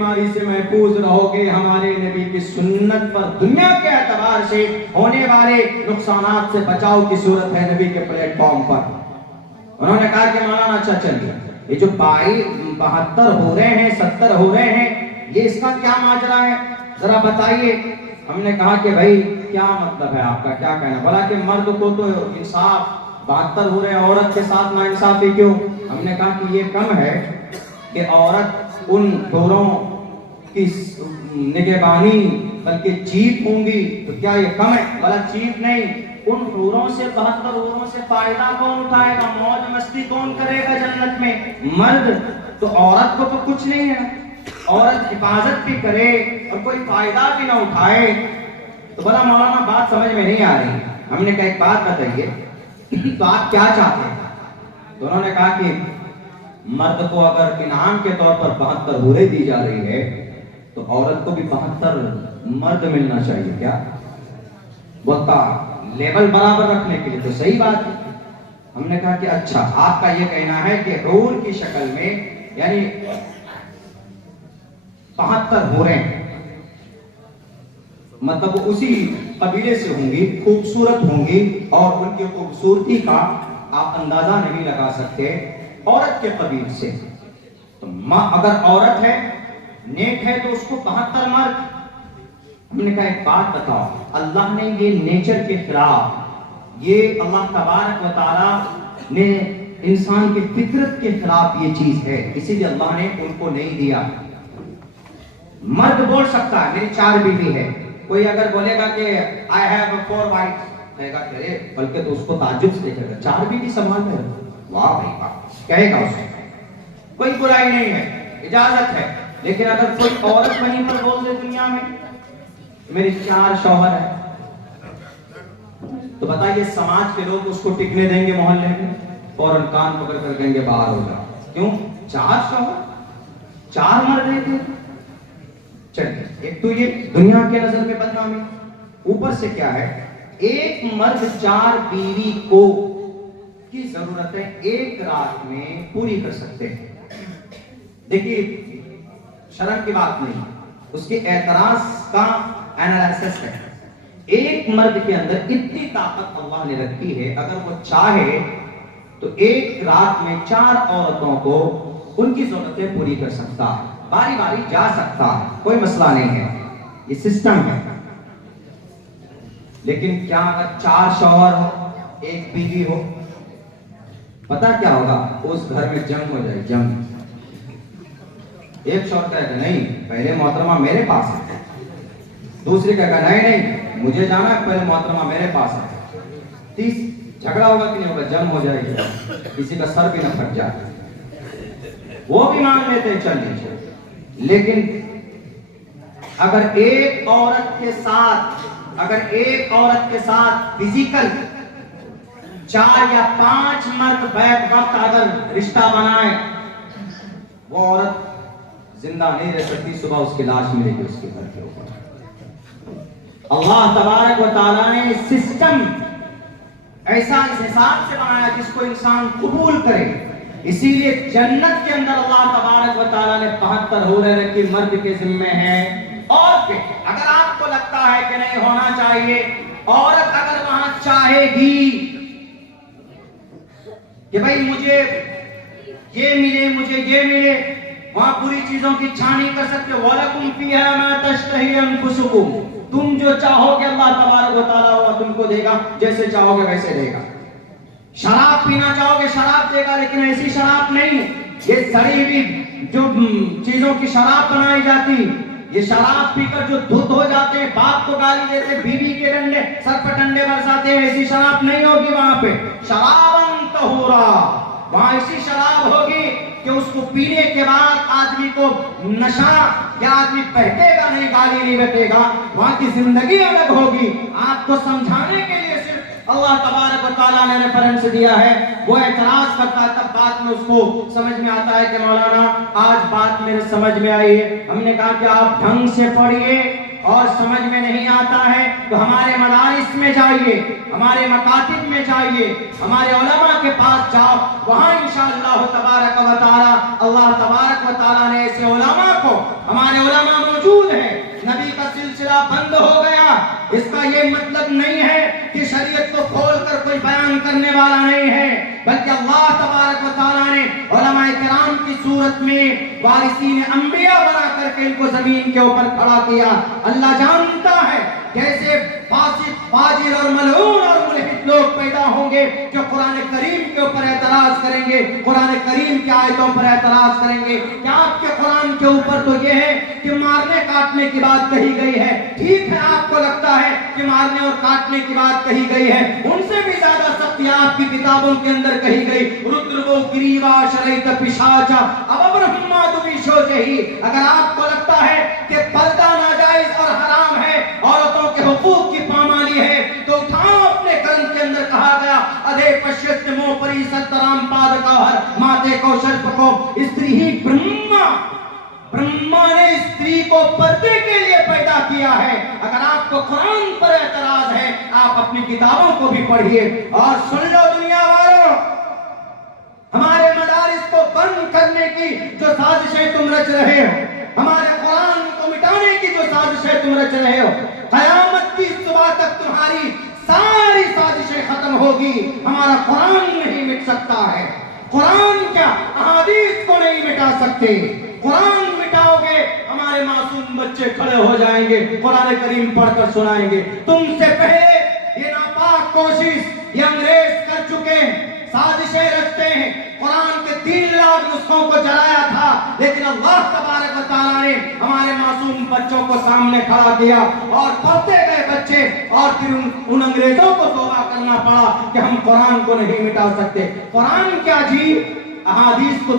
بیماری سے محفوظ رہو گے. ہمارے نبی کی سنت پر دنیا کے اعتبار سے ہونے والے نقصانات سے بچاؤ کی صورت ہے نبی کے پلیٹ فارم پر. انہوں نے کہا کہ مولانا اچھا چلیے یہ جو 72 ہو رہے ہیں 70 ہو رہے ہیں یہ اس کا کیا ماجرا ہے ذرا بتائیے. ہم نے کہا کہ بھائی کیا مطلب ہے آپ کا, کیا کہنا؟ بولا کہ مرد کو تو انصاف 72 ہو رہے ہیں, عورت کے ساتھ نا انصافی کیوں؟ ہم نے کہا کہ یہ کم ہے کہ عورت ان حوروں کی نگہبانی بلکہ چیف ہوں گی, تو کیا یہ کم ہے؟ بولا چیف نہیں, ان حوروں سے 72 حوروں سے فائدہ کون اٹھائے گا, موج مستی کون کرے گا جنت میں؟ مرد. تو عورت کو تو کچھ نہیں ہے, عورت حفاظت بھی کرے اور کوئی فائدہ بھی نہ اٹھائے. تو بولا مولانا بات سمجھ میں نہیں آ رہی. ہم نے کہا ایک بات بتائیے تو آپ کیا چاہتے ہیں؟ تو انہوں نے کہا کہ مرد کو اگر انعام کے طور پر 72 حوریں دی جا رہی ہے تو عورت کو بھی 72 مرد ملنا چاہیے. کیا بولتا لیول برابر رکھنے کے لیے تو صحیح بات ہے. ہم نے کہا کہ اچھا آپ کا یہ کہنا ہے کہ حور کی شکل میں یعنی 72 حوریں مطلب اسی قبیلے سے ہوں گی, خوبصورت ہوں گی اور ان کی خوبصورتی کا آپ اندازہ نہیں لگا سکتے عورت کے قبیل سے. تو اگر عورت ہے نیک ہے تو اس کو 72 مرد. ہم نے کہا ایک بات بتاؤ, اللہ نے یہ نیچر کے خلاف, یہ اللہ تبارک و تعالی نے انسان کی فطرت کے خلاف یہ چیز ہے, اسی لیے اللہ نے ان کو نہیں دیا. مرد بول سکتا ہے میری 4 بیوی ہے, کوئی اگر بولے گا کہ I have 4 wives کہے گا کہ بلکہ تو اس کو تعجب سے دیکھے گا 4 بیوی سنبھال رہے ہو, واہ بھائی واہ کہے گا اسے, کوئی برائی نہیں ہے, اجازت ہے. لیکن اگر کوئی عورت وہیں پر بول دے دنیا میں میری 4 شوہر ہے تو بتائیے سماج کے لوگ اس کو ٹکنے دیں گے محلے میں؟ فوراً کان پکڑ کر کہیں گے باہر ہو جاؤ. کیوں 4 شوہر 4 مرد رہتے. چلیے ایک تو یہ دنیا کے نظر میں بدنامی, اوپر سے کیا ہے ایک مرد 4 بیوی کو کی ضرورتیں ایک رات میں پوری کر سکتے ہیں. دیکھیے شرم کی بات نہیں, اس کے اعتراض کا انالیسس ہے. ایک مرد کے اندر اتنی طاقت اللہ نے رکھی ہے, اگر وہ چاہے تو ایک رات میں 4 عورتوں کو ان کی ضرورتیں پوری کر سکتا ہے, باری باری جا سکتا ہے, کوئی مسئلہ نہیں ہے, یہ سسٹم ہے. لیکن کیا اگر 4 شوہر ہو 1 بیوی ہو, پتا کیا ہوگا, اس گھر میں جنگ ہو جائے, جنگ. ایک شوہر کہے کہ نہیں پہلے محترمہ میرے پاس ہے, دوسری کہے گا نہیں نہیں مجھے جانا ہے پہلے محترمہ میرے پاس ہے. 30 جھگڑا ہوگا کہ نہیں ہوگا, جنگ ہو جائے گی, کسی کا سر بھی نہ پھٹ جائے. وہ بھی مان لیتے چل لیجیے. لیکن اگر ایک عورت کے ساتھ فزیکل 4 یا 5 مرد بیک وقت اگر رشتہ بنائے, وہ عورت زندہ نہیں رہ سکتی, صبح اس کی لاش ملے گی اس کے گھر کے اوپر. اللہ تبارک و تعالیٰ نے سسٹم ایسا اس حساب سے بنایا جس کو انسان قبول کرے. اسی لیے جنت کے اندر اللہ تبارک و تعالیٰ نے 72 حوریں رکھی, مرد کے ذمے ہیں. اور پھر اگر آپ کو لگتا ہے کہ نہیں ہونا چاہیے, عورت اگر وہاں چاہے گی کہ بھائی مجھے یہ ملے مجھے یہ ملے, وہاں پوری چیزوں کی چھانی کر سکتے. وَلَكُمْ فِيهَا مَا تَشْتَهِي أَنفُسُكُمْ, تم جو چاہو گے اللہ تبارک و تعالیٰ وہ تم کو دے گا, جیسے چاہو گے ویسے دے گا. شراب پینا چاہو گے شراب دے گا, لیکن ایسی شراب نہیں یہ سڑی ہوئی جو چیزوں کی شراب بنائی جاتی, یہ شراب پی کر جو دھت ہو جاتے ہیں, باپ کو گالی دیتے, بیوی کے ڈنڈے سر پر ڈنڈے برساتے ہیں, ایسی شراب نہیں ہوگی وہاں پہ. شرابن طہورا, وہاں ایسی شراب ہوگی کہ اس کو پینے کے بعد آدمی کو نشہ یا آدمی بہکے گا نہیں, گالی نہیں بہکے گا. وہاں کی زندگی الگ ہوگی. آپ کو سمجھانے کے لیے صرف اللہ تبارک و تعالیٰ نے ریفرنس دیا ہے. وہ اعتراض کرتا ہے تب بعد میں اس کو سمجھ میں آتا ہے کہ مولانا آج بات میرے سمجھ میں آئی ہے. ہم نے کہا کہ آپ ڈھنگ سے پڑھیے, اور سمجھ میں نہیں آتا ہے تو ہمارے مدارس میں جائیے, ہمارے مکاتب میں جائیے, ہمارے علماء کے پاس جاؤ, وہاں انشاءاللہ تبارک و تعالی اللہ تبارک و تعالی نے ایسے علماء کو ہمارے موجود ہے، نبی کا سلسلہ بند ہو گیا، اس کا یہ مطلب نہیں ہے کہ شریعت کو کھول کر کوئی بیان کرنے والا نہیں ہے، بلکہ اللہ تبارک و تعالیٰ نے علماء کرام کی صورت میں وارثین انبیاء بنا کر کے ان کو زمین کے اوپر کھڑا کیا۔ اللہ جانتا ہے کیسے فاسق، فاجر اور ملعون اور ملحد لوگ پیدا ہوں گے جو قرآن کریم کے اوپر اعتراض کریں گے، قرآن کریم کی آیتوں پر اعتراض کریں گے کہ آپ کے قرآن کے اوپر تو یہ ہے کہ مارنے کاٹنے کی بات کہی گئی ہے، ٹھیک ہے آپ کو لگتا ہے کہ مارنے اور کاٹنے کی بات کہی گئی ہے، ان سے بھی زیادہ سختی آپ کی کتابوں کے اندر کہی گئی، رُدْرَوْ گِرِیوا شَرَيْتَ پِشَاچَ ابَبْرَحْمَا دُوِشَوْ جَہی۔ اگر آپ کو لگتا ہے کہ پردہ ناجائز اور حرام ہے، عورتوں کے حقوق کی پامالی ہے، تو اٹھاؤ اپنے قلم کے اندر کہا گیا ادھے پشیت مو پری سترام پادکاہر ماتے کو شرف کو استری ہی برہما نے استری کو پردے کے لیے پیدا کیا ہے۔ اگر آپ کو قرآن پر اعتراض ہے آپ اپنی کتابوں کو بھی پڑھیے اور سن لو دنیا والوں، ہمارے مدارس کو بند کرنے کی جو سازشیں تم رچ رہے ہو، ہمارے قرآن کو مٹانے کی جو سازشیں تم رچ رہے ہو، قیامت کی صبح تک تمہاری ساری سازشیں ختم ہوگی، ہمارا قرآن نہیں مٹ سکتا ہے۔ قرآن کیا احادیث کو نہیں مٹا سکتے، قرآن مٹاؤ گے ہمارے معصوم بچے کھڑے ہو جائیں گے، قرآن کریم پڑھ کر سنائیں گے۔ تم سے پہلے یہ ناپاک کوشش یہ انگریز کر چکے ہیں، سازشیں رچتے ہیں، قرآن کے 3 لاکھ نسخوں کو جلایا تھا، لیکن اللہ تبارک و تعالیٰ نے ہمارے معصوم بچوں کو سامنے کھڑا کیا اور پڑھتے گئے بچے، اور پھر ان انگریزوں کو توبہ کرنا پڑا کہ ہم قرآن کو نہیں مٹا سکتے۔ قرآن کیا جی، احادیث کو